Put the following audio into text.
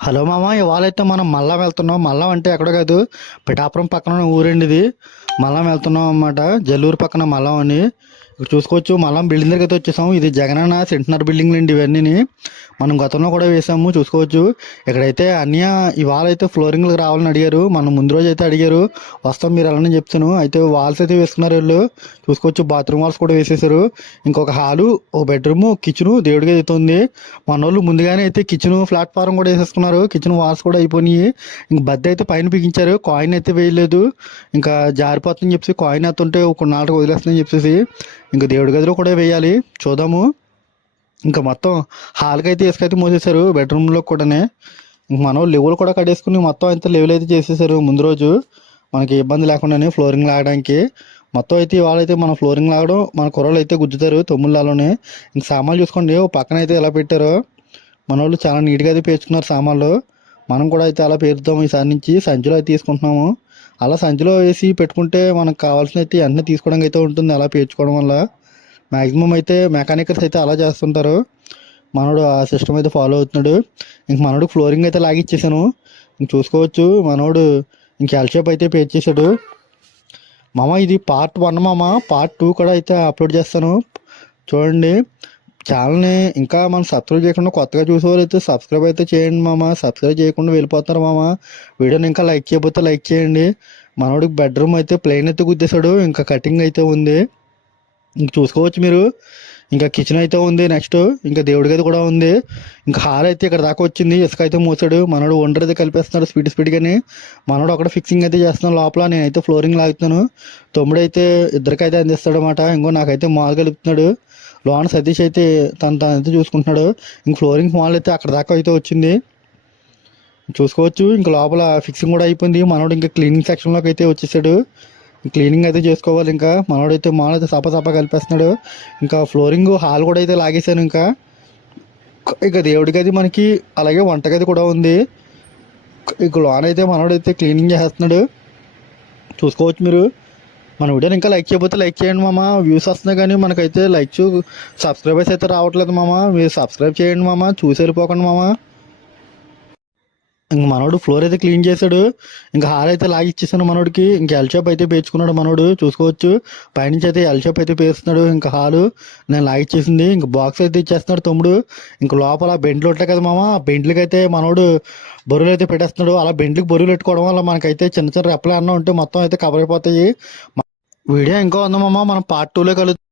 Hello మామ ఇవాళ అయితే మనం మల్లం వెళ్తున్నాం. మల్లం అంటే ఎక్కడ కాదు పిఠాపురం పక్కన ఉన్న ఊరండి ఇది. మల్లం వెళ్తున్నాం అన్నమాట. జల్లూరు పక్కన మల్లం అని. చూసుకోవచ్చు. మల్లం బిల్డింగ్ దగ్గర అయితే వచ్చేసాం ఇది జగనన్న సెంటనర్ బిల్డింగ్ అండి ఇవన్నీ మనం గతంలో కూడా వేసాము. చూసుకోవచ్చు. ఇక్కడైతే అన్య ఇవాళ అయితే ఫ్లోరింగ్ రావాలని అడిగారు. మనం ముందు రోజు అయితే అడిగారు. వస్తాం మీరు వెళ్ళని చెప్తాను. అయితే వాల్స్ అయితే వేసుకున్నారు వీళ్ళు. చూసుకోవచ్చు. బాత్రూమ్ వాల్స్ కూడా వేసేసారు. ఇంకొక హాలు ఓ బెడ్రూమ్ కిచెను దేవుడికి అయితే ఉంది. మన వాళ్ళు ముందుగానే అయితే కిచెన్ ప్లాట్ఫారం కూడా వేసేసుకున్నారు. కిచెన్ వాల్స్ కూడా అయిపోయినాయి. ఇంక బద్ద అయితే పైన బిగించారు. కాయిన్ అయితే వేయలేదు. ఇంకా జారిపోతుందని చెప్పేసి కాయిన్ ఎత్తుంటే ఒక నాటకు వదిలేస్తుందని చెప్పేసి ఇంకా దేవుడి గదిలో కూడా వేయాలి. చూద్దాము. ఇంకా మొత్తం హాల్కి అయితే ఇసుకైతే మోసేశారు. బెడ్రూమ్లో కూడానే. ఇంక మనం లెవెల్ కూడా కట్టేసుకుని మొత్తం అయితే లెవెల్ అయితే చేసేసారు ముందు రోజు మనకి ఇబ్బంది లేకుండానే ఫ్లోరింగ్ లాగడానికి. మొత్తం అయితే వాళ్ళైతే మన ఫ్లోరింగ్ లాగడం మన కుర్రలు అయితే గుద్దుతారు తొమ్మిదిలోనే ఇంక సామాన్లు చూసుకోండి. ఓ పక్కన అయితే ఎలా పెట్టారో. మన వాళ్ళు చాలా నీట్గా అయితే పేర్చుకున్నారు సామాన్లు. మనం కూడా అయితే అలా పేరుద్దాం ఈసారి నుంచి. సంచులు అయితే తీసుకుంటున్నాము. అలా సంచిలో వేసి పెట్టుకుంటే మనకు కావాల్సిన అయితే వెంటనే తీసుకోవడానికి అయితే ఉంటుంది. అలా పేర్చుకోవడం వల్ల మ్యాక్సిమం అయితే మెకానికల్స్ అయితే అలా చేస్తుంటారు. మనోడు ఆ సిస్టమ్ అయితే ఫాలో అవుతున్నాడు. ఇంక మనోడు ఫ్లోరింగ్ అయితే లాగిచ్చేసాను. ఇంక చూసుకోవచ్చు. మనోడు ఇంక ఎల్షేప్ అయితే పేర్చేసాడు మామ ఇది పార్ట్ వన్ మామ. పార్ట్ టూ కూడా అయితే అప్లోడ్ చేస్తాను. చూడండి. ఛానల్ని ఇంకా మనం సబ్స్క్రైబ్ చేయకుండా కొత్తగా చూసేవారు అయితే సబ్స్క్రైబ్ అయితే చేయండి మామ. సబ్స్క్రైబ్ చేయకుండా వెళ్ళిపోతారు మామ. వీడియోని ఇంకా లైక్ చేయకపోతే లైక్ చేయండి. మనోడికి బెడ్రూమ్ అయితే ప్లెయిన్ అయితే గుద్దేశాడు. ఇంకా కటింగ్ అయితే ఉంది. ఇంక చూసుకోవచ్చు మీరు. ఇంకా కిచెన్ అయితే ఉంది నెక్స్ట్. ఇంకా దేవుడి గది కూడా ఉంది. ఇంకా హాల్ అయితే ఇక్కడ దాకా వచ్చింది. ఇసుక అయితే మూసాడు. మనోడు ఒంటరి అయితే కలిపేస్తున్నాడు స్పీడ్ స్పీడ్గాని. మనోడు అక్కడ ఫిక్సింగ్ అయితే చేస్తున్నాను లోపల. నేనైతే ఫ్లోరింగ్ లాగుతున్నాను. తమ్ముడు అయితే ఇద్దరికైతే అందిస్తాడు అనమాట ఇంకో నాకైతే మాల్ కలుపుతున్నాడు. లోన సతీష్ అయితే తను తను అయితే చూసుకుంటున్నాడు ఇంక ఫ్లోరింగ్ మాల్ అయితే అక్కడ దాకా అయితే వచ్చింది. చూసుకోవచ్చు ఇంకా లోపల ఫిక్సింగ్ కూడా అయిపోయింది. మనోడు ఇంకా క్లీనింగ్ సెక్షన్లోకి అయితే వచ్చేసాడు. క్లీనింగ్ అయితే చేసుకోవాలి ఇంకా. మనోడైతే మాల్ అయితే సప సప కలిపేస్తున్నాడు. ఇంకా ఫ్లోరింగ్ హాల్ కూడా అయితే లాగేశాను ఇంకా. ఇక దేవుడి గది మనకి అలాగే వంటగది కూడా ఉంది. ఇక లోన అయితే మనోడైతే క్లీనింగ్ చేస్తున్నాడు చూసుకోవచ్చు మీరు. మన వీడియోని ఇంకా లైక్ చేయకపోతే లైక్ చేయండి మామ. వ్యూస్ వస్తున్నాయి కానీ మనకైతే లైక్స్ సబ్స్క్రైబర్స్ అయితే రావట్లేదు మామ. మీరు సబ్స్క్రైబ్ చేయండి మామ. చూసి వెళ్ళిపోకండి మామ. ఇంక మనోడు ఫ్లోర్ అయితే క్లీన్ చేశాడు. ఇంకా హార్ అయితే లాగి ఇచ్చేసాను మనోడికి. ఇంకా ఎల్ షాప్ అయితే పేర్చుకున్నాడు మనోడు. చూసుకోవచ్చు. పైనుంచి అయితే ఎల్ షాప్ అయితే పేరుస్తున్నాడు ఇంకా హాలు. నేను లాగిచ్చేసింది ఇంకా బాక్స్ అయితే ఇచ్చేస్తున్నాడు తమ్ముడు. ఇంకా లోపల బెండ్లు ఉంటాయి కదా మామ. ఆ బెండ్లకి అయితే మనోడు బొరువులు అయితే పెట్టేస్తున్నాడు. అలా బెండ్లకు బొరువులు పెట్టుకోవడం వల్ల మనకైతే చిన్న చిన్న రెప్పలు అన్న ఉంటే మొత్తం అయితే కవర్ అయిపోతాయి. వీడియో ఇంకా ఉందమ్మా మనం పార్ట్ టూలో కలుద్దాం.